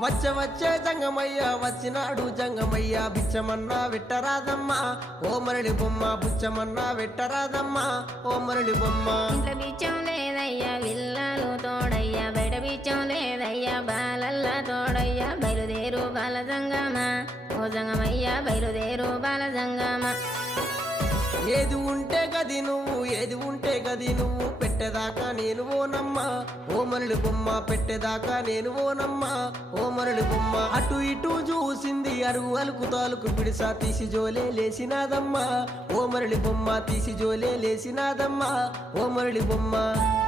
వచ్చే జంగమయ్య వచ్చినాడు జంగమయ్య బిచ్చమన్నా వెట్టరాదమ్మా ఓ మరళి బొమ్మ బుచ్చమన్నా వెట్టరాదమ్మా ఓ మరళి బొమ్మ. ఇంట్లో బిచ్చం లేదయ్యా విల్లాలు తోడయ్యా బయట బిచ్చం లేదయ్యా బాలల్లా తోడయ్యా బయలుదేరు బాల జంగమా ఓ జంగమయ్యా బయలుదేరు బాల జంగమా. ఏది ఉంటే గది నువ్వు ఏది ఉంటే గది నువ్వు పెట్టేదాకా నేను ఓనమ్మా ఓ మరళి బొమ్మ పెట్టేదాకా నేను ఓనమ్మా ఓ మరళి బొమ్మ. అటు ఇటు చూసింది అరుగు అలుకు తాలుకు పిడిసా తీసి జోలే లేసినాదమ్మా ఓ మరళి బొమ్మ తీసి జోలే లేసినాదమ్మా ఓ మరళి బొమ్మ.